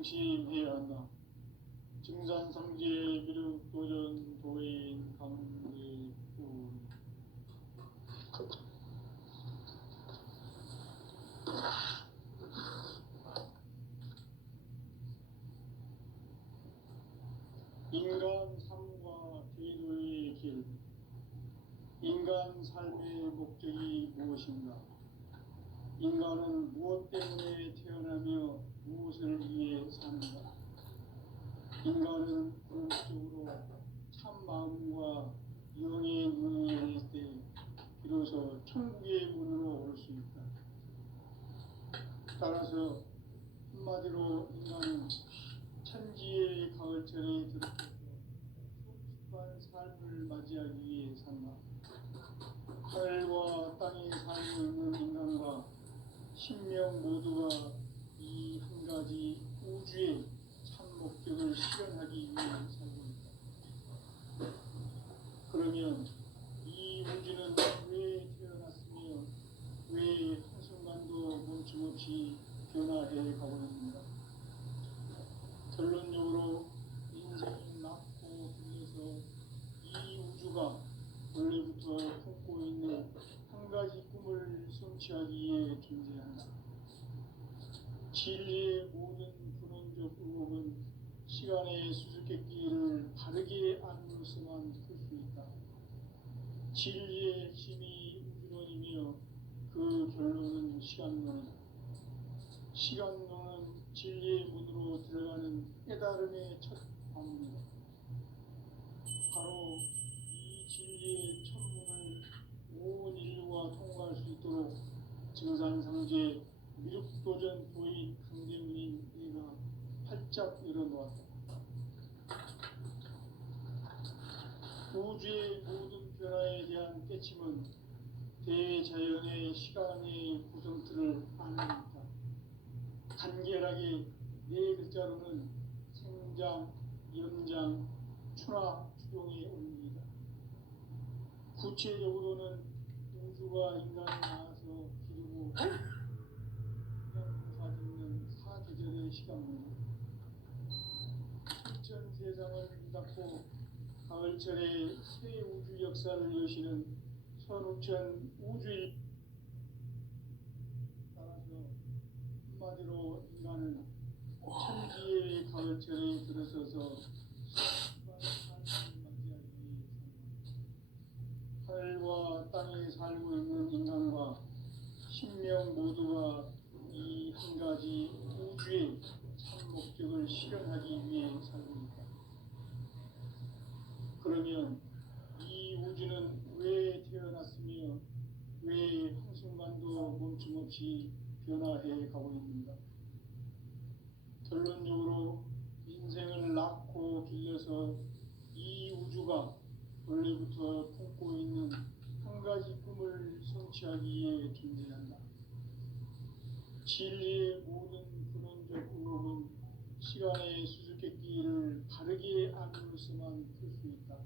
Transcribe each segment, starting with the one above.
명심해야 한다. 증산상제 미륵도전 도인 강대군. 인간 삶과 계도의 길. 인간 삶의 목적이 무엇인가? 인간은 무엇 때문에 태어나며 무엇을 위해 사는가? 인간은 궁극적으로 참 마음과 영의 눈이 열릴 때 비로소 천국의 문으로 올 수 있다. 따라서 한마디로 인간은 천지의 가을철에 들어서서 성숙한 삶을 맞이하기 위해 산다. 하늘과 땅에 살고 있는 인간과 신명 모두가 이 한 가지 우주의 참 목적을 실현하기 위해 살고 있다. 그러면 이 우주는 왜 태어났으며 왜 한순간도 멈춤없이 변화해 가고 있는가? 결론적으로 인생은 낳고 불려서 이 우주가 원래부터 품고 있는 한 가지 꿈을 성취하기 위해 존재한다. 진리의 모든 근원적 의혹은 시간의 수수께끼를 바르게 안으로서만 풀 수 있다. 진리의 핵심이 우주론이며 그 결론은 시간론이다. 시간론은 진리의 문으로 들어가는 깨달음의 첫 방문이다. 바로 이 진리의 천문을 온 인류가 통과할 수 있도록 증산상제 미륵도전 도인 강대문인 내가 활짝 열어놓았다. 우주의 모든 변화에 대한 깨침은 대자연의 시간의 구성틀을 아는 것이다. 간결하게 네 글자로는 생장, 연장, 추나 추동의 원리이다. 구체적으로는 우주가 인간을 낳아서 기르고 농사짓는 사계절의 시간입니다. 천 세상을 닫고 가을철에 새 우주 역사를 여시는 선우천 우주일. 따라서 한마디로 인간은 천지의 가을철에 들어서서 삶을 맞이하기 위해 하늘과 땅에 살고 있는 인간과 신명 모두가 이 한 가지 우주의 참 목적을 실현하기 위해 살고 있다. 그러면 이 우주는 왜 태어났으며 왜 한순간도 멈춤없이 변화해 가고 있는가? 결론적으로 인생을 낳고 길러서 이 우주가 원래부터 품고 있는 한 가지 꿈을 성취하기 위해 존재한다. 진리의 모든 근원적 의혹은 시간의 수수께끼를 바르게 안으로서만 풀 수 있다.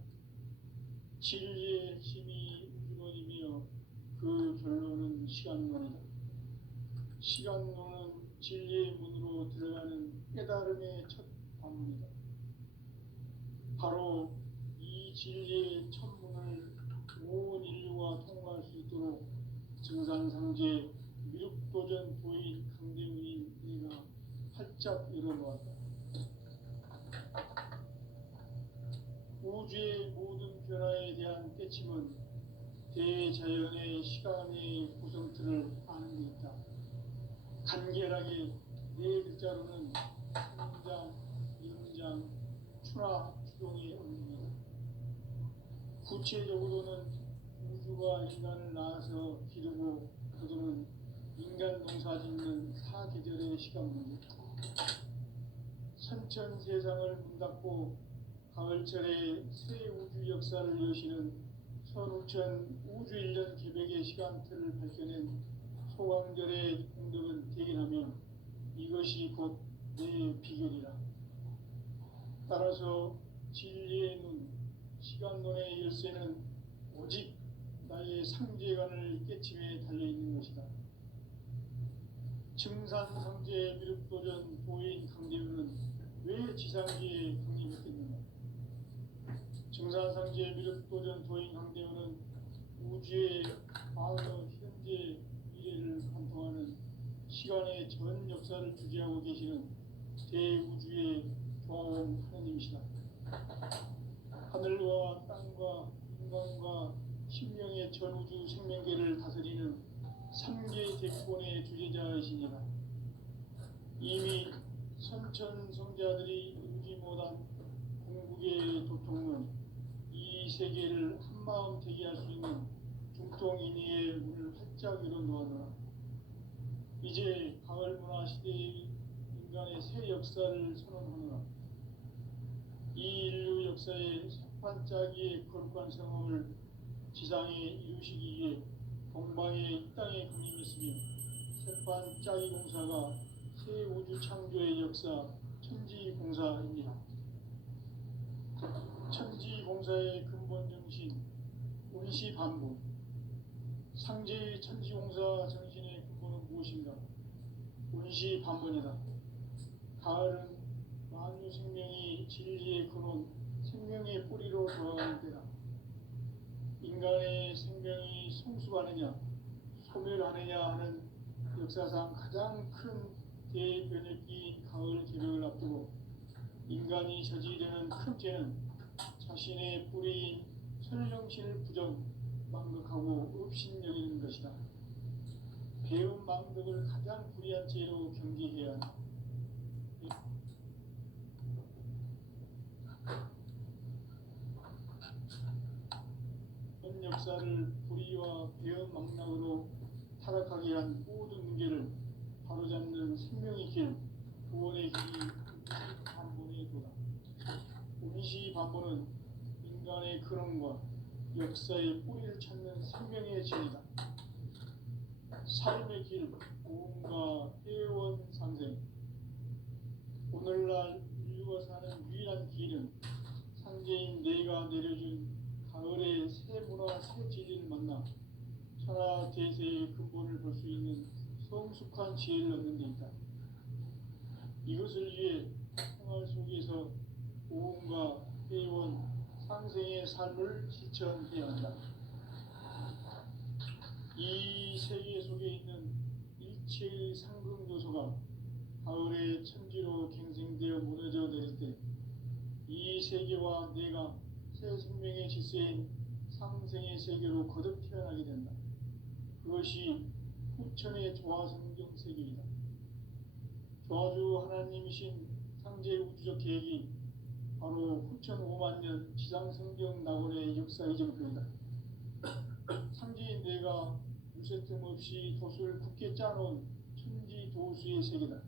진리의 핵심이 우주론이며 그 결론은 시간론이다. 시간론은 진리의 문으로 들어가는 깨달음의 첫 방문이다. 바로 이 진리의 천문을 온 인류가 통과할 수 있도록 증산상제 미륵도전 도인 강대문인 내가 활짝 열어놓았다. 우주의 모든 변화에 대한 깨침은 대자연의 시간의 구성틀을 아는 데 있다. 간결하게 네 글자로는 생장, 연장, 추나 추동의 원리이다. 구체적으로는 우주가 인간을 낳아서 기르고 거두는 인간 농사 짓는 사계절의 시간 문제. 선천 세상을 문 닫고 가을철에 새 우주 역사를 여시는 선우천 우주 1년 계백의 시간틀을 밝혀낸 소강절의 공덕은 대견하며 이것이 곧 내 비결이라. 따라서 진리의 눈, 시간론의 열쇠는 오직 나의 상제관을 깨침에 달려있는 것이다. 증산 상제 미륵도전 도인 강대우는 왜 지상기에 강림했겠는가? 증산 상제 미륵도전 도인 강대우는 우주의 과거, 현재, 미래를 관통하는 시간의 전 역사를 주재하고 계시는 대우주의 교황 하느님이시다. 하늘과 땅과 인간과 신명의 전우주 생명계를 다스리는 3개 대권의 주제자이시니라. 이미 선천성자들이 이루지 못한 궁극의 도통은 이 세계를 한마음 되게 할 수 있는 중동인의의 문을 활짝 열어놓았노라. 이제 가을 문화 시대의 인간의 새 역사를 선언하노라. 이 인류 역사의 새반짝이의 거룩한 성험을 지상에 이루시기 위해 동방의 이 땅에 강림했으며 새반짝이 공사가 새 우주 창조의 역사 천지공사입니다. 천지공사의 근본 정신 운시반복. 상제의 천지공사 정신의 근본은 무엇인가? 운시반복이다. 가을은 만유 생명이 진리의 근원, 생명의 뿌리로 돌아가는 때다. 인간의 생명이 성숙하느냐, 소멸하느냐 하는 역사상 가장 큰 대변혁기인 가을 개벽을 앞두고 인간이 저지르는 큰 죄는 자신의 뿌리인 설령신을 부정, 망극하고 업신여기는 것이다. 배움 망덕을 가장 불의한 죄로 경계해야 한다. 현 역사를 불의와 배움 망락으로 타락하게 한 모든 문제를 바로잡는 생명의 길, 구원의 길이 운시반본의 도다. 운시반본은 인간의 근원과 역사의 뿌리를 찾는 생명의 진이다. 삶의 길, 고음과 회원 상생. 오늘날 인류가 사는 유일한 길은 상제인 내가 내려준 가을의 새 문화, 새 진리를 만나 천하 대세의 근본을 볼 수 있는 성숙한 지혜를 얻는 데 있다. 이것을 위해 생활 속에서 고음과 회원, 상생의 삶을 실천해야 한다. 이 세계 속에 있는 일체의 상승 요소가 가을의 천지로 갱생되어 무너져 내릴 때 이 세계와 내가 새 생명의 질서인 상생의 세계로 거듭 태어나게 된다. 그것이 후천의 조화성경 세계이다. 조화주 하나님이신 상제 우주적 계획이 바로 후천 5만 년 지상성경 낙원의 역사 이정표이다. 상제인 내가 유세 틈 없이 돛을 굳게 짜놓은 천지도수의 세계다.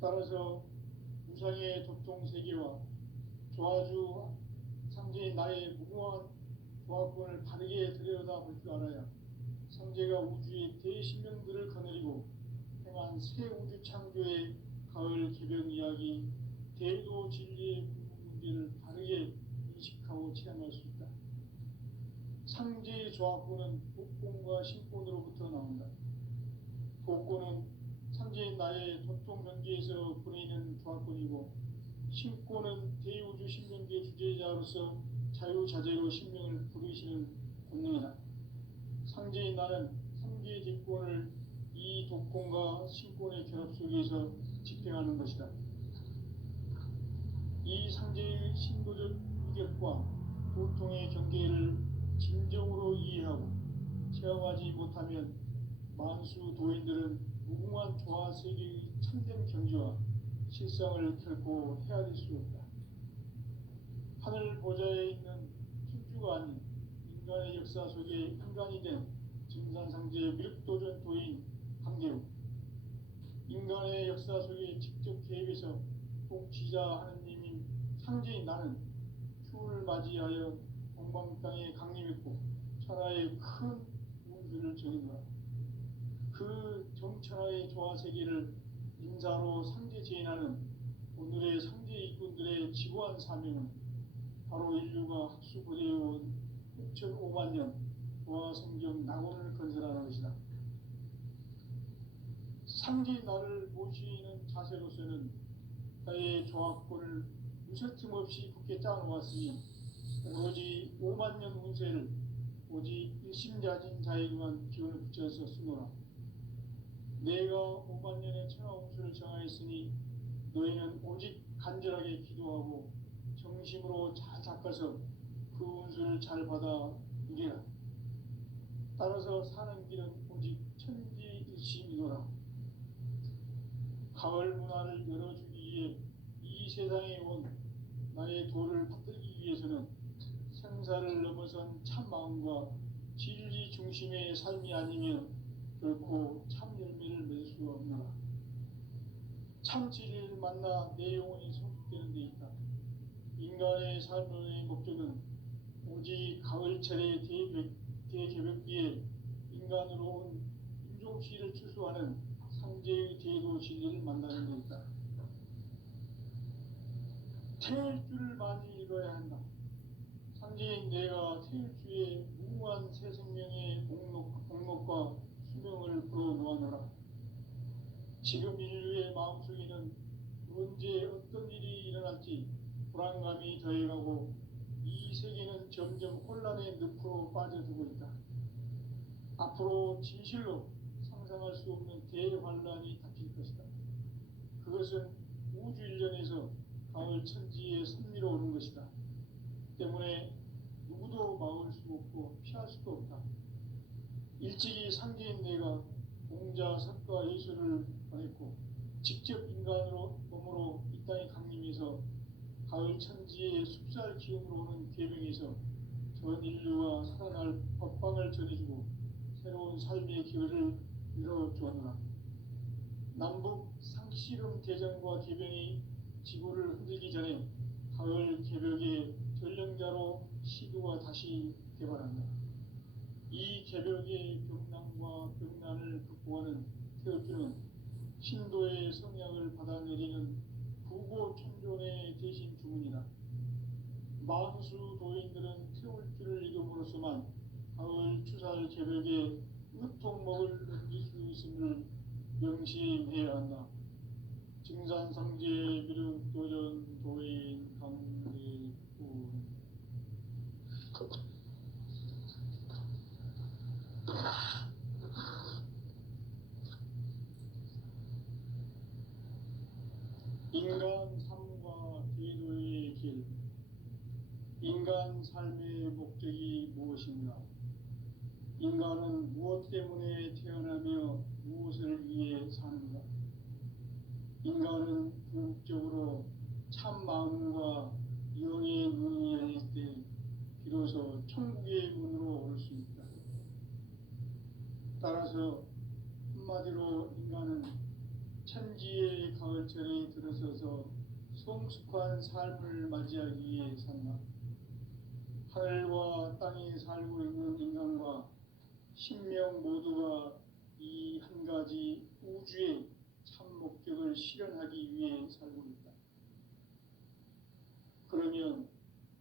따라서 무상의 도통 세계와 조화주 상제인 나의 무궁한 조화권을 바르게 들여다볼 줄 알아야 상제가 우주의 대신명들을 거느리고 행한 새 우주 창조의 가을 개벽 이야기, 대도 진리의 문제를 바르게 인식하고 체험할 수 있다. 상제의 조합구는 복권과 신권으로부터 나온다. 복권은 상제인 나의 도통 경계에서 보내는 조합권이고, 신권은 대우주 신명계 주제자로서 자유자재로 신명을 부르시는 권능이다. 상제인 나는 3개의 뒷권을 이 독권과 신권의 결합 속에서 집행하는 것이다. 이 상제의 신도적 위격과 도통의 경계를 진정으로 이해하고 체험하지 못하면 만수 도인들은 무궁한 조화 세계의 참된 경지와 실상을 결코 헤아릴 수 없다. 하늘 보좌에 있는 천주가 아닌 인간의 역사 속에 인간이 된 증산상제의 미륵도전 도인 강대우. 인간의 역사 속에 직접 개입해서 통치자 하느님인 상제인 나는 휴를 맞이하여 동방 땅에 강림했고 천하의 큰 운수를 정했노라. 그 정천하의 조화 세계를 인사로 상제 제인하는 오늘의 상제 일꾼들의 지고한 사명은 바로 인류가 학수고대해온 6,500만 년 조화 성경 낙원을 건설하는 것이다. 상지 나를 모시는 자세로서는 나의 조합권을 무쇠틈 없이 굳게 짜놓았으며 오로지 5만 년 운세를 오직 일심자진 자에게만 기운을 붙여서 쓰노라. 내가 5만 년의 천하 운수를 정하였으니 너희는 오직 간절하게 기도하고 정심으로 잘 닦아서 그 운수를 잘 받아 누리라. 따라서 사는 길은 오직 천지일심이노라. 가을 문화를 열어주기 위해 이 세상에 온 나의 도를 받들기 위해서는 생사를 넘어선 참 마음과 진리 중심의 삶이 아니면 결코 참 열매를 맺을 수 없노라. 참 진리를 만나 내 영혼이 성숙되는 데 있다. 인간의 삶의 목적은 오직 가을철의 대개벽기에 인간으로 온 인종시를 추수하는 상제의 대도 진리를 만나는 데 있다. 태일 줄을 많이 읽어야 한다. 상제인 내가 태일주의 무한 새 생명의 목록과 수명을 불어놓아노라. 지금 인류의 마음속에는 언제 어떤 일이 일어날지 불안감이 더해가고 이 세계는 점점 혼란의 늪으로 빠져들고 있다. 앞으로 진실로 상상할 수 없는 대환란이 닥칠 것이다. 그것은 우주 일련에서 가을 천지의 섭리로 오는 것이다. 때문에 누구도 막을 수 없고 피할 수도 없다. 일찍이 상제인 내가 공자, 석가, 예수를 보냈고 직접 인간으로 몸으로 이 땅에 강림해서 가을 천지의 숲살 기운으로 오는 계명에서 전 인류가 살아날 법방을 전해주고 새로운 삶의 기회를 열어주었노라. 남북 상씨름 대전과 개병이 지구를 흔들기 전에 가을 개벽의 전령자로 시도가 다시 개발한다. 이 개벽의 병난과 병난을 극복하는 태극기는 신도의 성약을 받아내리는 부고천존의 대신 주문이다. 만수 도인들은 태울줄을 읽음으로써만 가을 추살 개벽에 으통목을 넘길 수 있음을 명심해야 한다. 증산상제 미륵도전 도인 강대군. 인간 삶과 제도의 길. 인간 삶의 목적이 무엇인가? 인간은 무엇 때문에 태어나며 무엇을 위해 사는가? 인간은 궁극적으로 참 마음과 영의 눈이 열릴 때 비로소 천국의 문으로 올 수 있다. 따라서 한마디로 인간은 천지의 가을철에 들어서서 성숙한 삶을 맞이하기 위해 산다. 하늘과 땅에 살고 있는 인간과 신명 모두가 이 한 가지 우주의 참 목적을 실현하기 위해 살고 있다. 그러면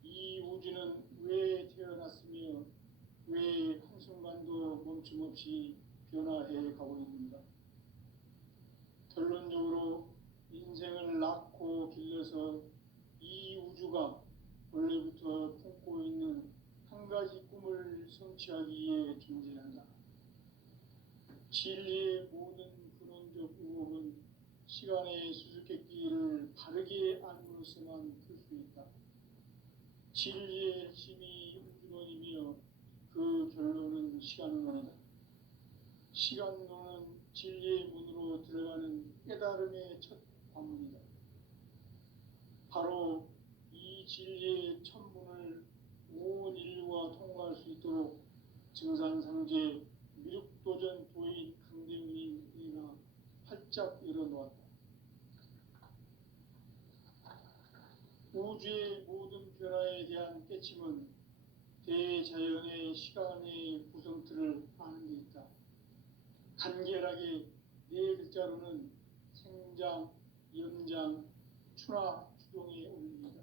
이 우주는 왜 태어났으며 왜 한순간도 멈춤없이 변화해 가고 있는가? 결론적으로 인생을 낳고 길러서 이 우주가 원래부터 품고 있는 한 가지 꿈을 성취하기 위해 존재한다. 진리의 모든 근원적 의혹은 시간의 수수께끼를 바르게 알므로서만 풀 수 있다. 진리의 핵심이 우주론이며 그 결론은 시간론이다. 시간론은 진리의 문으로 들어가는 깨달음의 첫 관문이다. 바로 이 진리의 천문을 온 인류가 통과할 수 있도록 증산상제 미륵도전 도인 강대문이가 활짝 열어놓았다. 우주의 모든 변화에 대한 깨침은 대자연의 시간의 구성틀을 아는 데 있다. 간결하게 네 글자로는 생장, 연장, 추나, 추동의 원리이다.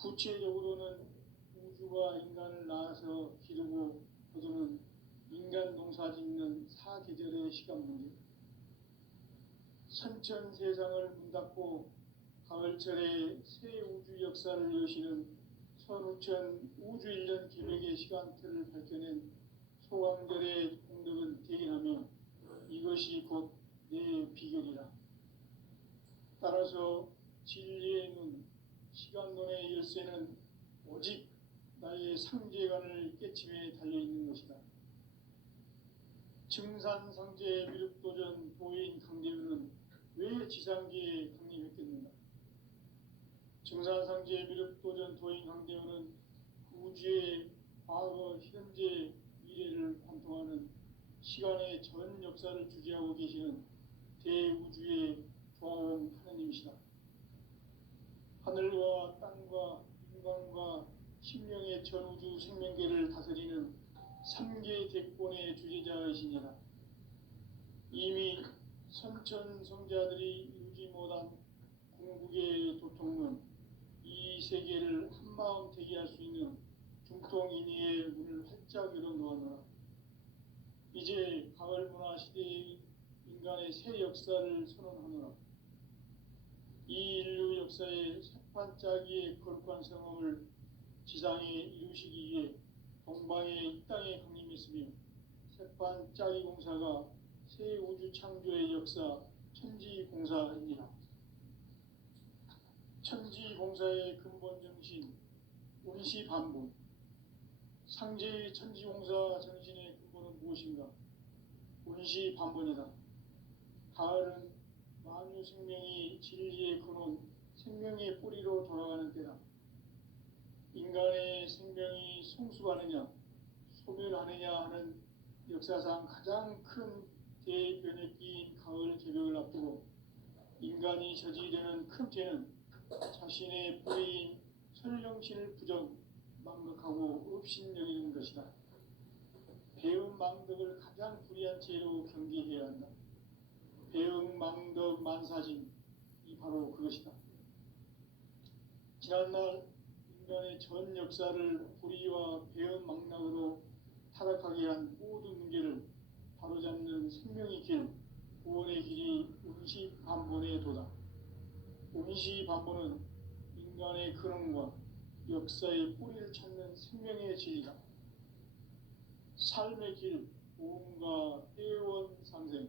구체적으로는 우주가 인간을 낳아서 기르고 거두는 인간 농사 짓는 사계절의 시간 문제, 천천 세상을 문 닫고 가을철에 새 우주 역사를 여시는 선우천 우주일년 기획의 시간틀을 밝혀낸 소강들의 공덕은 대견하며 이것이 곧 내 비결이라. 따라서 진리의 눈, 시간론의 열쇠는 오직 나의 상제관을 깨침에 달려있는 것이다. 증산상제 미륵도전 도인 강대우는 왜 지상계에 강림했겠는가? 증산상제 미륵도전 도인 강대우는 우주의 과거, 현재, 미래를 관통하는 시간의 전 역사를 주재하고 계시는 대우주의 조화원 하느님이시다. 하늘과 땅과 인간과 신명의 전우주 생명계를 다스리는 3계 대권의 주재자이시니라. 이미 선천성자들이 이루지 못한 궁극의 도통은 이 세계를 한마음 되게 할 수 있는 중통인의의 문을 활짝 열어놓았노라. 이제 가을 문화 시대의 인간의 새 역사를 선언하노라. 이 인류 역사의 새판짜기의 거룩한 성험을 지상에 이루시기 위해 동방의 이 땅에 강림했으며 새판짜기 공사가 새 우주 창조의 역사 천지공사입니다. 천지공사의 근본 정신 운시반복. 상제의 천지공사 정신의 근본은 무엇인가? 운시반복이다. 가을은 만유 생명이 진리의 근원, 생명의 뿌리로 돌아가는 때다. 인간의 생명이 성숙하느냐, 소멸하느냐 하는 역사상 가장 큰 대변혁기인 가을 개벽을 앞두고 인간이 저지르는 큰 죄는 자신의 뿌리인 설령신을 부정, 망각하고 업신여기는 것이다. 배움 망덕을 가장 불의한 죄로 경계해야 한다. 배움 망덕 만사진, 이 바로 그것이다. 지난날 인간의 전 역사를 불의와 배움 망락으로 타락하게 한 모든 문제를 바로잡는 생명의 길, 구원의 길이 운시반본의 도다. 운시반본은 인간의 근원과 역사의 뿌리를 찾는 생명의 진리다. 삶의 길, 보험과 회원 상생.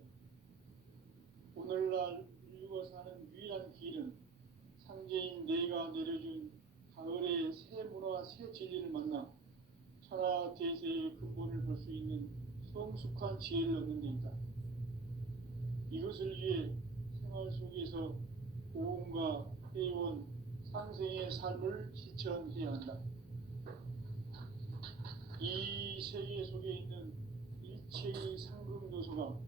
오늘날 인류가 사는 유일한 길은 상제인 내가 내려준 가을의 새 문화, 새 진리를 만나 천하 대세의 근본을 볼 수 있는 성숙한 지혜를 얻는 데 있다. 이것을 위해 생활 속에서 보험과 회원, 상생의 삶을 실천해야 한다. 이 세계 속에 있는 일체의 상금 요소가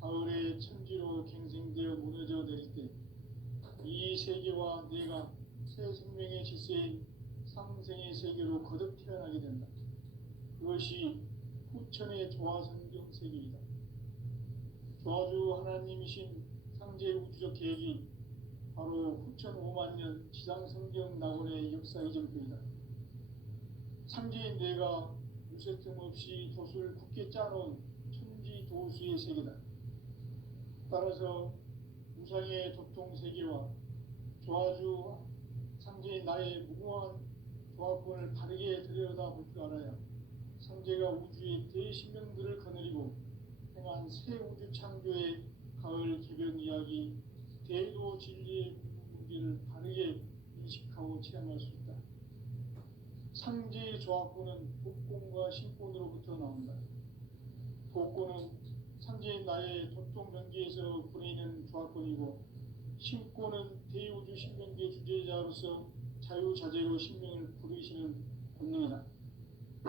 가을의 천지로 갱생되어 무너져 내릴 때 이 세계와 내가 새 생명의 질서인 상생의 세계로 거듭 태어나게 된다. 그것이 후천의 조화성경 세계이다. 조화주 하나님이신 상제 우주적 계획이 바로 후천 5만 년 지상성경 낙원의 역사 이전표이다. 상제인 내가 무쇠 틈 없이 돛을 굳게 짜놓은 천지도수의 세계다. 따라서 우상의 도통 세계와 조화주 상제인 나의 무궁한 조화권을 바르게 들여다볼 줄 알아야 상제가 우주의 대신명들을 거느리고 행한 새 우주 창조의 가을 개변 이야기, 대도 진리의 문제를 바르게 인식하고 체험할 수 있다. 상제의 조화권은 복권과 신권으로부터 나온다. 복권은 상제인 나의 도통 경계에서 부리는 조화권이고, 신권은 대우주 신명계 주제자로서 자유자재로 신명을 부르시는 본능이다.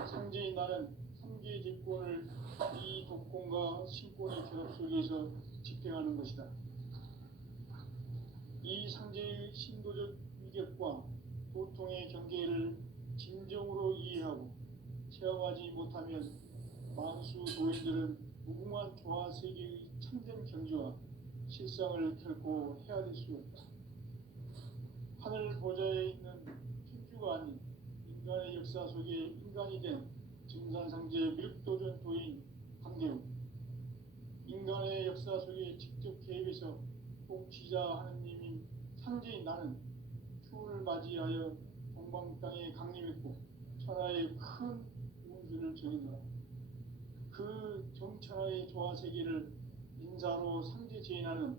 상제인 나는 3계 직권을 이 독권과 신권의 결합 속에서 집행하는 것이다. 이 상제의 신도적 위격과 도통의 경계를 진정으로 이해하고 체험하지 못하면 만수 도인들은 무궁한 조화 세계의 참된 경지와 실상을 결코 헤아릴 수 없다. 하늘 보좌에 있는 천주가 아닌 인간의 역사 속에 인간이 된 증산상제 미륵도전 도인 강대우. 인간의 역사 속에 직접 개입해서 통치자 하느님인 상제인 나는 추운을 맞이하여 동방 땅에 강림했고 천하의 큰 운수를 정했노라. 그 정천하의 조화세계를 인사로 상제 제인하는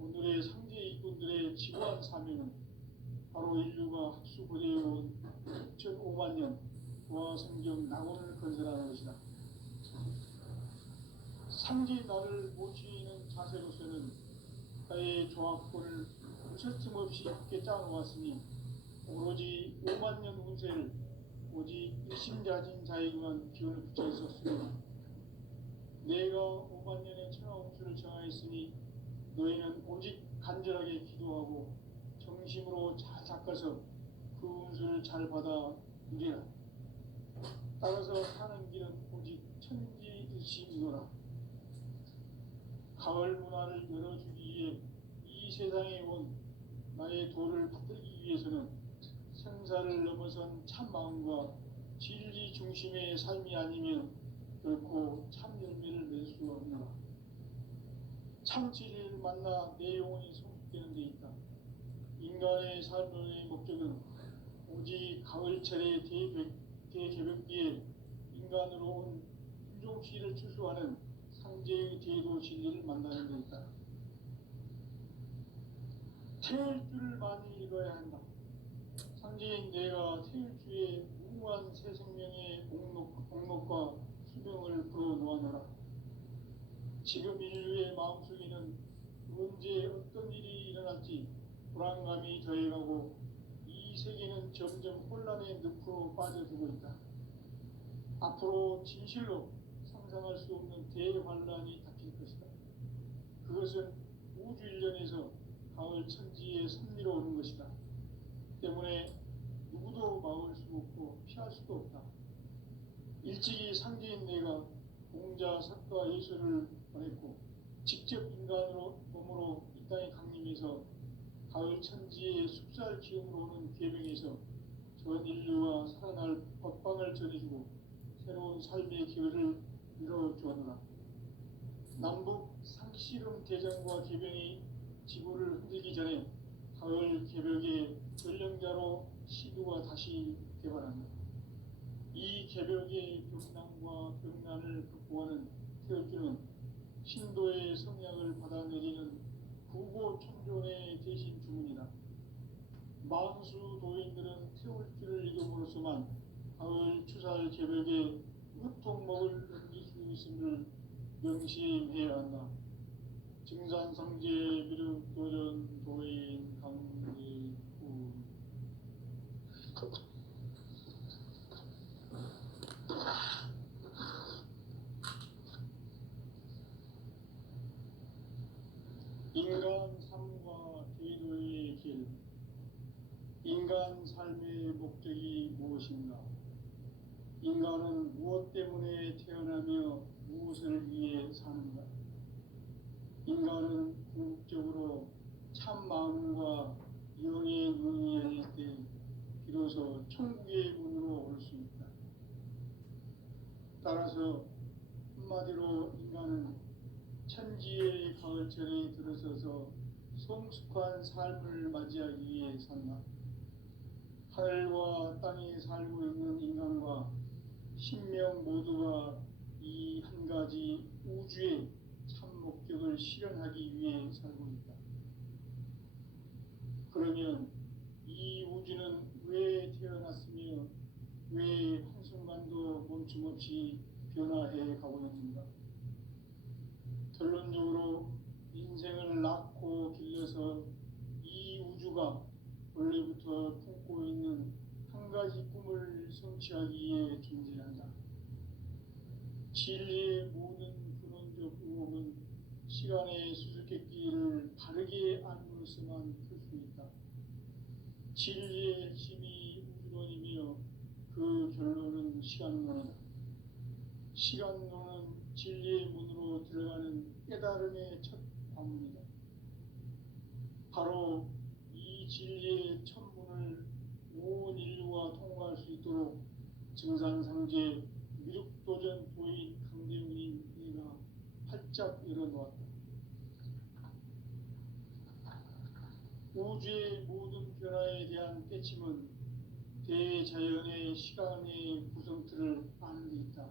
오늘의 상제 일꾼들의 지구한 사명은 바로 인류가 학수고대해온 6,500만 년 조화성경 낙원을 건설하는 것이다. 상제 나를 모시는 자세로서는 나의 조합권을 무설틈없이 함께 짜놓았으니 오로지 5만 년 운세를 오직 일심가진 자에게만 기운을 붙여 있었으니 내가 5만 년의 천하 운수를 정하였으니 너희는 오직 간절하게 기도하고 정심으로 잘 닦아서 그 운수를 잘 받아 누리라. 따라서 사는 길은 오직 천지일심이노라. 가을 문화를 열어주기 위해 이 세상에 온 나의 도를 받들기 위해서는 생사를 넘어선 참 마음과 진리 중심의 삶이 아니면 결코 참 열매를 맺을 수 없노라. 참 진리를 만나 내 영혼이 성숙되는 데 있다. 인간의 삶의 목적은 오직 가을철의 대개벽기에 인간으로 온 인종시를 추수하는 상제의 대도 진리를 만나는 데 있다. 태울 줄을 많이 읽어야 한다. 상제인 내가 태울 주에 무한 새 생명의 공록과 수명을 불어놓아노라. 지금 인류의 마음속에는 언제 어떤 일이 일어날지 불안감이 더해가고 이 세계는 점점 혼란의 늪으로 빠져들고 있다. 앞으로 진실로 상상할 수 없는 대환란이 닥칠 것이다. 그것은 우주 일련에서 가을 천지의 섭리로 오는 것이다. 때문에 누구도 막을 수 없고 피할 수도 없다. 일찍이 상제인 내가 공자 석가 예수를 보냈고 직접 인간으로 몸으로 이 땅에 강림해서 가을 천지의 숲살 기운으로 오는 계명에서 전 인류와 살아날 법방을 전해주고 새로운 삶의 기회를 이뤄주었노라. 남북 상씨름 대전과 계병이 지구를 흔들기 전에 가을 개벽의 전령자로 시두가 다시 개발한다. 이 개벽의 병난과 병난을 극복하는 태울주는 신도의 성약을 받아내리는 구고천존의 대신 주문이다. 만수 도인들은 태울주를 이름으로서만 가을 추살 개벽에 으통목을 넘길 수 있음을 명심해야 한다. 증산상제 비륵도전 도인 강제구 인간 삶과 대도의 길. 인간 삶의 목적이 무엇인가? 인간은 무엇 때문에 태어나며 무엇을 위해 사는가? 인간은 궁극적으로 참 마음과 영의 눈이 열릴 때 비로소 천국의 문으로 올 수 있다. 따라서 한마디로 인간은 천지의 가을철에 들어서서 성숙한 삶을 맞이하기 위해 산다. 하늘과 땅에 살고 있는 인간과 신명 모두가 이 한 가지 우주의 참 목적을 실현하기 위해 살고 있다. 그러면 이 우주는 왜 태어났으며 왜 한순간도 멈춤없이 변화해 가고 있는가? 결론적으로 인생을 낳고 길러서 이 우주가 원래부터 품고 있는 한 가지 꿈을 성취하기 위해 존재한다. 진리의 모든 근원적 의혹은 시간의 수수께끼를 바르게 알므로서만 풀 수 있다. 진리의 핵심이 우주론이며 그 결론은 시간론이다. 시간론은 진리의 문으로 들어가는 깨달음의 첫 관문이다. 바로 이 진리의 첫 문을 온 인류가 통과할 수 있도록 증산상제 미륵도전 도인 강대웅인 내가 활짝 열어놓았다. 우주의 모든 변화에 대한 깨침은 대자연의 시간의 구성틀을 아는 데 있다.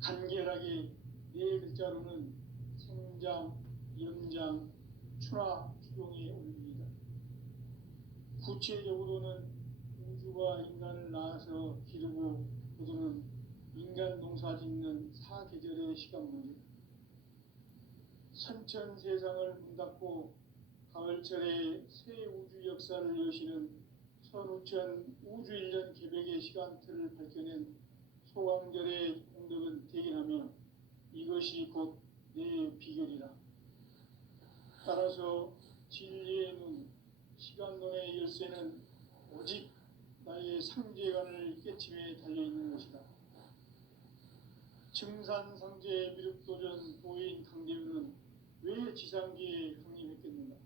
간결하게 네 글자로는 생장, 연장, 추나 추동의 원리이다. 구체적으로는 우주가 인간을 낳아서 기르고 거두는 인간 농사 짓는 사계절의 시간 문제다. 선천 세상을 문 닫고 가을철에 새 우주 역사를 여시는 선우천 우주일년 개벽의 시간틀을 밝혀낸 소강절의 공덕은 대견하며 이것이 곧 내 비결이라. 따라서 진리의 눈, 시간론의 열쇠는 오직 나의 상제관을 깨침에 달려있는 것이다. 증산상제 미륵도전 도인 강대우는 왜 지상기에 강림했겠는가?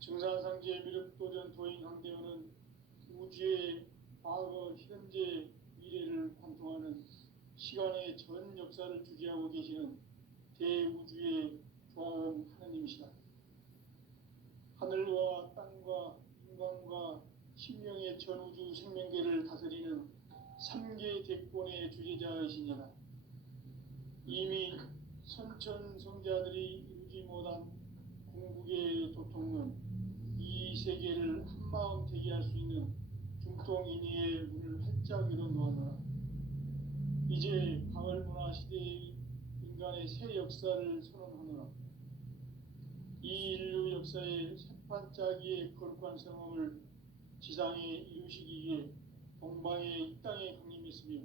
증산상제 미륵도전 도인 강대우는 우주의 과거, 현재, 미래를 관통하는 시간의 전 역사를 주재하고 계시는 대우주의 조화원 하나님이시다. 하늘과 땅과 인간과 신명의 전우주 생명계를 다스리는 3계 대권의 주재자이시니라. 이미 선천성자들이 이루지 못한 궁극의 도통론, 이 세계를 한마음 되게 할 수 있는 중통인의의 문을 활짝 열어놓았노라. 이제 가을문화 시대의 인간의 새 역사를 선언하노라. 이 인류 역사의 새판짜기의 거룩한 성함을 지상에 이루시기 위해 동방의 이 땅에 강림했으며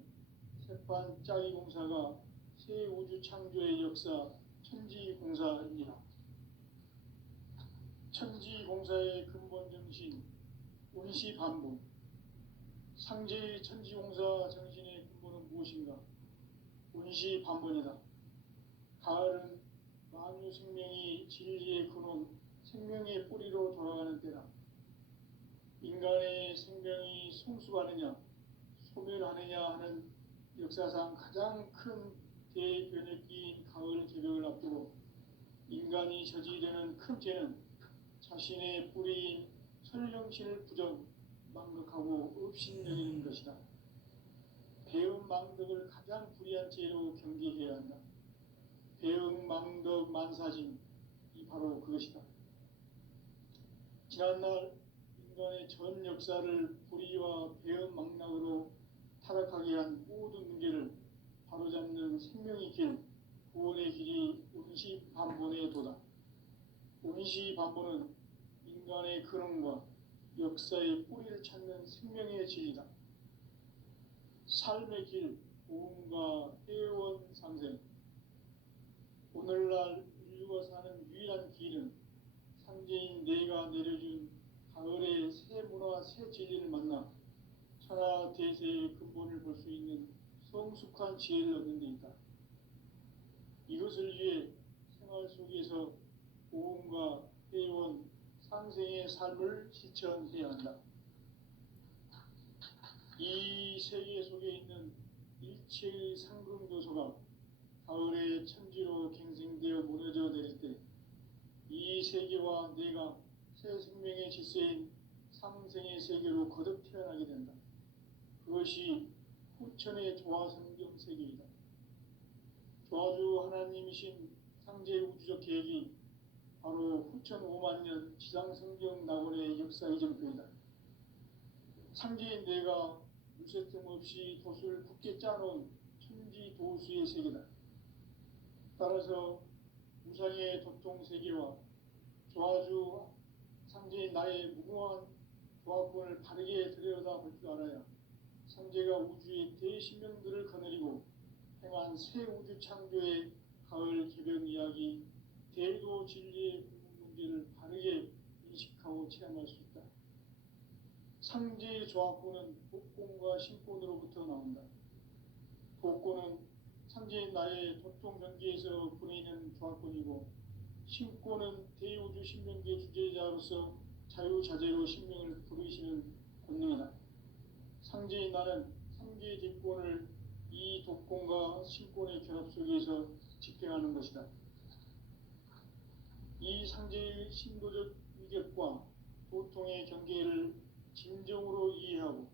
새판짜기 공사가 새 우주 창조의 역사 천지공사입니다. 천지공사의 근본 정신 운시반복. 상제의 천지공사 정신의 근본은 무엇인가? 운시반복이다. 가을은 만유 생명이 진리의 근원, 생명의 뿌리로 돌아가는 때다. 인간의 생명이 성숙하느냐, 소멸하느냐 하는 역사상 가장 큰 대변혁기인 가을 개벽을 앞두고 인간이 저지르는 큰 죄는 자신의 뿌리인 설령신을 부정, 망극하고 업신여기는 것이다. 배음 망덕을 가장 불의한 죄로 경계해야 한다. 배음 망덕 만사진, 이 바로 그것이다. 지난날 인간의 전 역사를 불의와 배음 망락으로 타락하게 한 모든 문제를 바로잡는 생명의 길, 구원의 길이 운시반본의 도다. 운시반본은 인간의 근원과 역사의 뿌리를 찾는 생명의 진리다. 삶의 길, 고음과 회원 상생. 오늘날 인류가 사는 유일한 길은 상제인 내가 내려준 가을의 새 문화, 새 진리를 만나 천하 대세의 근본을 볼 수 있는 성숙한 지혜를 얻는 데 있다. 이것을 위해 생활 속에서 고음과 회원, 상생의 삶을 실천해야 한다. 이 세계 속에 있는 일체의 상금요소가 가을의 천지로 갱생되어 무너져 내릴 때 이 세계와 내가 새 생명의 질서인 상생의 세계로 거듭 태어나게 된다. 그것이 후천의 조화성경 세계이다. 조화주 하나님이신 상제 우주적 계획이 바로 후천 5만년 지상성경 낙원의 역사 이정표이다. 상제인 내가 물새틈 없이 돛을 굳게 짜놓은 천지 도수의 세계다. 따라서 우상의 도통 세계와 조화주 상제인 나의 무궁한 조화권을 바르게 들여다볼 줄 알아야 상제가 우주의 대신명들을 거느리고 행한 새 우주 창조의 가을 개벽 이야기, 대도 진리의 궁극 문제를 바르게 인식하고 체험할 수 있다. 상제의 조화권은 복권과 신권으로부터 나온다. 복권은 상제인 나의 도통 경계에서 부리는 조화권이고, 신권은 대우주 신명계 주제자로서 자유자재로 신명을 부르시는 권능이다. 상제인 나는 상계의 대권을 이 독권과 신권의 결합 속에서 집행하는 것이다. 이 상제의 신도적 위계 한계를 진정으로 이해하고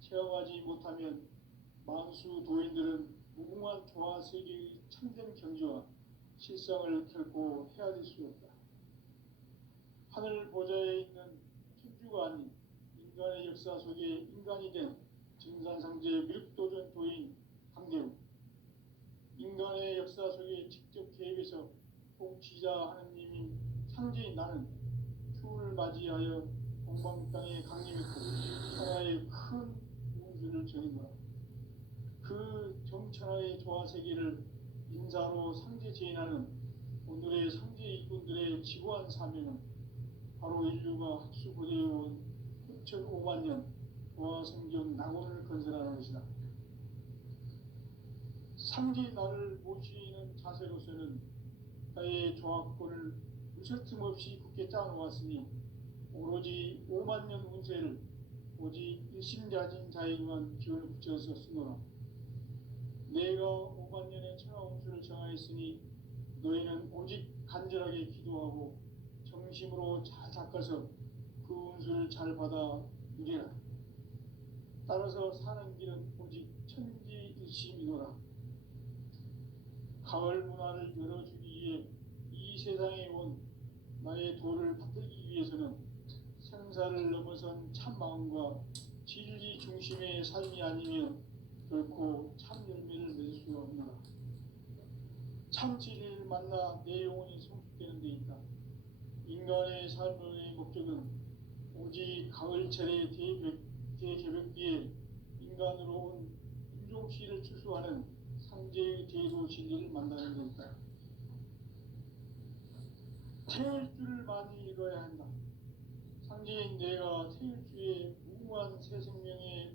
체험하지 못하면 만수 도인들은 무궁한 조화 세계의 참된 경지와 실상을 결코 헤아릴 수 없다. 하늘 보좌에 있는 천주가 아닌 인간의 역사 속에 인간이 된 증산상제 미륵도전 도인 강대우, 인간의 역사 속에 직접 개입해서 통치자 하느님인 상제인 나는 추을 맞이하여 동방 땅에 강림했고 천하의 큰 우주를 전인노라. 그 정천하의 조화 세계를 인사로 상제 제인하는 오늘의 상제 일꾼들의 지구한 사명은 바로 인류가 학수고대해온 6,500만 년 조화 성경 낙원을 건설하는 것이다. 상제 나를 모시는 자세로서는 나의 조합권을 무설틈 없이 굳게 짜놓았으니 오로지 5만 년 운세를 오직 일심자진 자에게만 기운을 붙여서 쓰노라. 내가 5만 년의 천하 운수를 정하였으니 너희는 오직 간절하게 기도하고 정심으로 잘 닦아서 그 운수를 잘 받아 누리라. 따라서 사는 길은 오직 천지일심이노라. 가을 문화를 열어주기 위해 이 세상에 온 나의 도를 받들기 위해서는 생사를 넘어선 참 마음과 진리 중심의 삶이 아니면 결코 참 열매를 맺을 수 없노라. 참 진리를 만나 내 영혼이 성숙되는 데 있다. 인간의 삶의 목적은 오직 가을철의 대개벽기에 인간으로 온 인종시를 추수하는 상제의 대도 진리를 만나는 데 있다. 태일주를 많이 읽어야 한다. 상제인 내가 태일주의 무궁한 새 생명의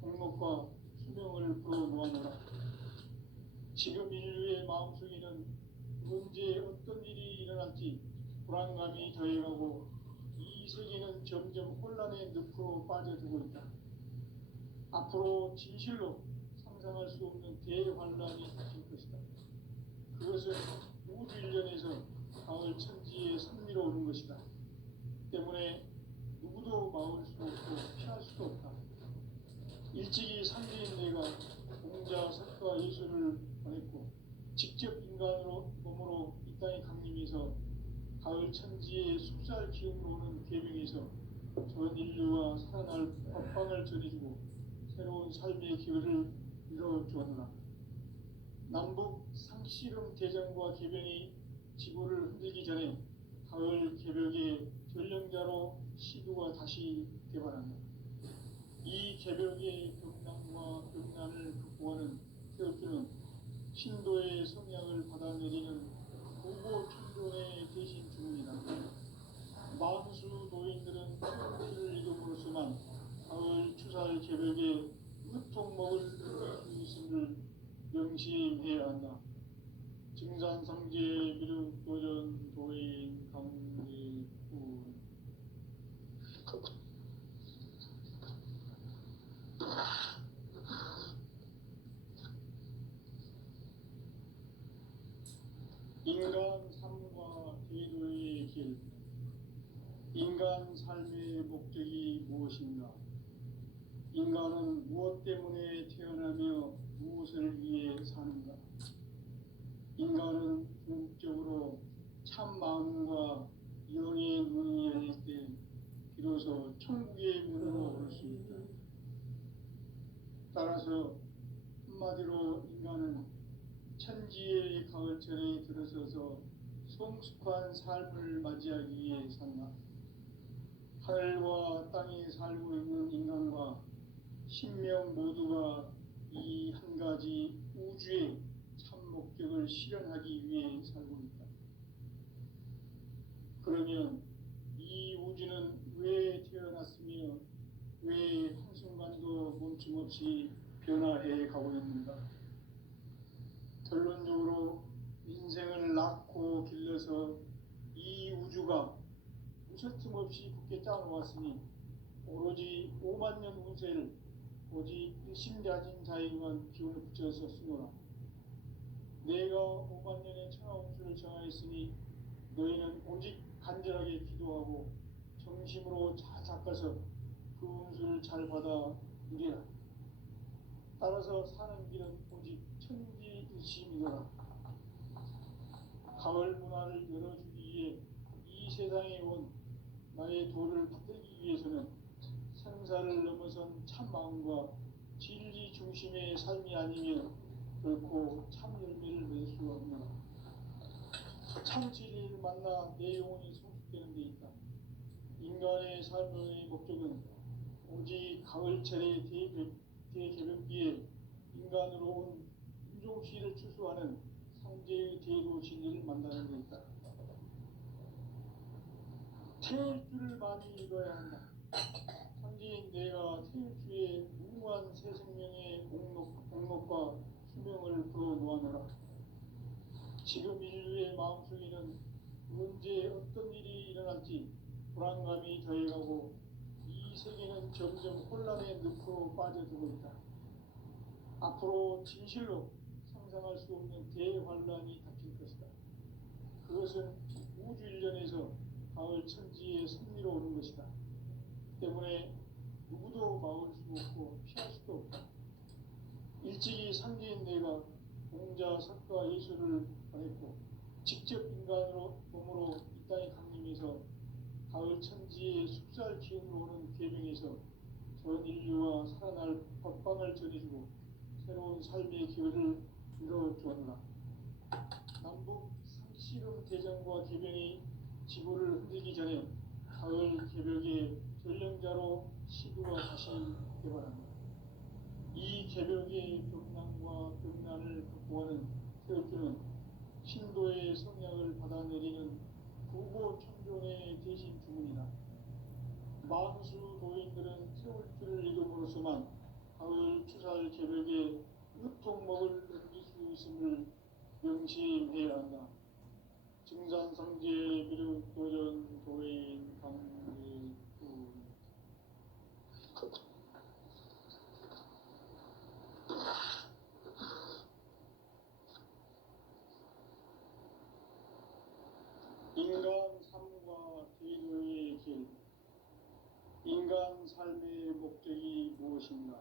목록과 수명을 불어놓아노라. 지금 인류의 마음속에는 언제 어떤 일이 일어날지 불안감이 더해가고 이 세계는 점점 혼란의 늪으로 빠져들고 있다. 앞으로 진실로 상상할 수 없는 대환란이 닥칠 것이다. 그것은 우주 일련에서 가을 천지에 선미로우는 것이다. 때문에 누구도 막을 수 없고 피할 수도 없다. 일찍이 상제인 내가 공자, 석가, 예수를 보냈고 직접 인간으로 몸으로 이 땅에 강림해서 가을 천지의 숲살 기운으로 오는 계명에서 전 인류와 살아날 법방을 전해주고 새로운 삶의 기회를 이뤄주었노라. 남북 상씨름 대전과 개병이 지구를 흔들기 전에 가을 개벽의 전령자로 시두가 다시 개발한다. 이 개벽의 벽난과 벽난을 극복하는 태엽주는 신도의 성향을 받아내리는 고고 천존의 대신 주문이다. 만수 노인들은 태엽주를 읽음으로써만 가을 추살 개벽에 으통먹을 수 있음을 명심해야 한다. 증산상제 미륵도전 도인 강대구. 인간 삶과 제도의 길. 인간 삶의 목적이 무엇인가? 인간은 무엇 때문에 태어나며 무엇을 위해 사는가? 인간은 궁극적으로 참 마음과 영의 눈이 열릴 때 비로소 천국의 문으로 올 수 있다. 따라서 한마디로 인간은 천지의 가을철에 들어서서 성숙한 삶을 맞이하기 위해 산다. 하늘과 땅에 살고 있는 인간과 신명 모두가 이 한 가지 우주의 참 목적을 실현하기 위해 살고 있다. 그러면 이 우주는 왜 태어났으며 왜 한순간도 멈춤없이 변화해 가고 있는가? 결론적으로 인생을 낳고 길러서 이 우주가 무설틈 없이 굳게 짜놓았으니 오로지 5만 년 운세를 오직 일심자진 자에게만 기운을 붙여서 쓰노라. 내가 5만 년의 천하 운수를 정하였으니 너희는 오직 간절하게 기도하고 정신 중심으로 잘 닦아서 그 운수를 잘 받아 누리라. 따라서 사는 길은 오직 천지일심이더라. 가을 문화를 열어주기 위해 이 세상에 온 나의 도를 받들기 위해서는 생사를 넘어선 참 마음과 진리 중심의 삶이 아니면 결코 참 열매를 맺을 수 없노라. 참 진리를 만나 내 영혼이 성숙되는 데 있다. 인간의 삶의 목적은 오직 가을철의 대개벽기에 인간으로 온 인종시를 추수하는 상제의 대로 진리를 만나는 데 있다. 태일주를 많이 읽어야 한다. 선지인 내가 태일주의 무궁한 새 생명의 목록과 수명을 불어놓아노라. 지금 인류의 마음속에는 언제 어떤 일이 일어날지 불안감이 더해가고 이 세계는 점점 혼란의 늪으로 빠져들고 있다. 앞으로 진실로 상상할 수 없는 대환란이 닥칠 것이다. 그것은 우주 일련에서 가을 천지의 섭리로 오는 것이다. 때문에 누구도 막을 수 없고 피할 수도 없다. 일찍이 상제인 내가 공자, 석가, 예수를 보냈고 직접 인간으로 몸으로 이 땅에 강림해서 가을 천지의 숲살 기운으로 오는 계명에서 전 인류와 살아날 법방을 전해주고 새로운 삶의 기회를 이뤄주었노라. 남북 상씨름 대전과 계명이 지구를 흔들기 전에 가을 개벽의 전령자로 시구가 다시 개발합니다. 이 개벽의 벽난과 벽난을 극복하는 태극기는 신도의 성향을 받아내리는 부고천종의 대신 주문이다. 만수 도인들은 태울주를 읽음으로써만 가을 추살 개벽의 으통목을 넘길 수 있음을 명심해야 한다. 증산상제 미륵도전 도인 강례구. 인간 삶과 대도의 길. 인간 삶의 목적이 무엇인가?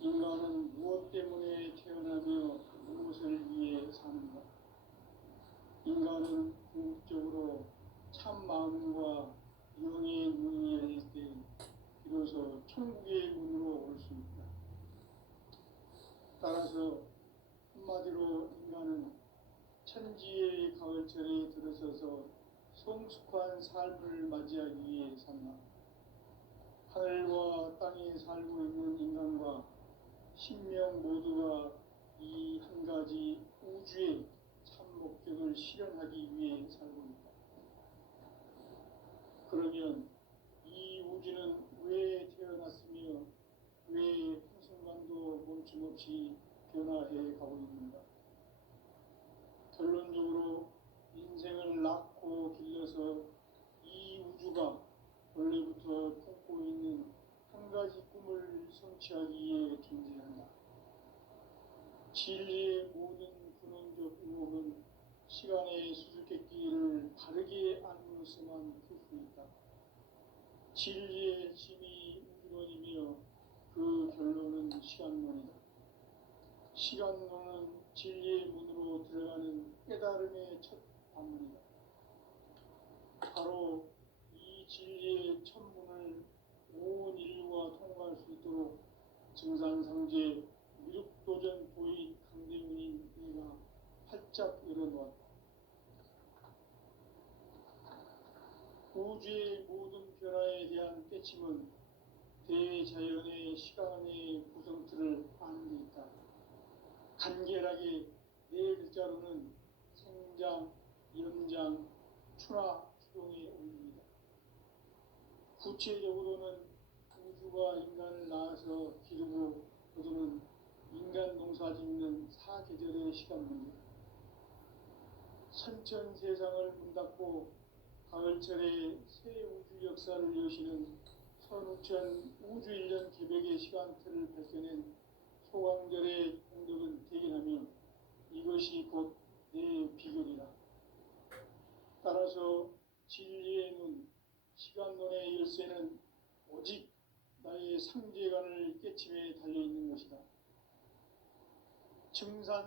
인간은 무엇 때문에 태어나며 무엇을 위해 사는가? 인간은 궁극적으로 참 마음과 영의 문이 열릴 때 비로소 천국의 문으로 올 수 있다. 따라서 한마디로 인간은 천지의 가을철에 들어서서 성숙한 삶을 맞이하기 위해 산다. 하늘과 땅에 살고 있는 인간과 신명 모두가 이 한 가지 우주의 참 목적을 실현하기 위해 살고 있다. 그러면 이 우주는 왜 태어났으며 왜 한순간도 멈춤없이 변화해 가고 있는가? 결론적으로 인생을 낳고 길러서 이 우주가 원래부터 품고 있는 한 가지 꿈을 성취하기 위해 존재한다. 진리의 모든 근원적 의혹은 시간의 수수께끼를 바르게 알므로서만 풀 수 있다. 진리의 핵심이 우주론이며 그 결론은 시간론이다. 시간론은 진리의 문으로 들어가는 깨달음의 첫 방문이다. 바로 이 진리의 첫 문을 온 인류가 통과할 수 있도록 증산상제 미륵도전 도인 강대문인 내가 활짝 열어놓았다. 우주의 모든 변화에 대한 깨침은 대자연의 시간의 구성틀을 아는 데 있다. 간결하게 네 글자로는 생장, 연장, 추나 추동에 올립니다. 구체적으로는 우주가 인간을 낳아서 기르고 거두는 인간 농사 짓는 사계절의 시간 문제. 선천 세상을 문 닫고 가을철에 새 우주 역사를 여시는 선우천 우주 1년 개벽의 시간틀을 발견한 소강절의 공덕은 대견하며 이것이 곧 내 비결이라. 따라서 진리의 눈, 시간론 상제간을 깨침에 달려 있는 것이다. 증산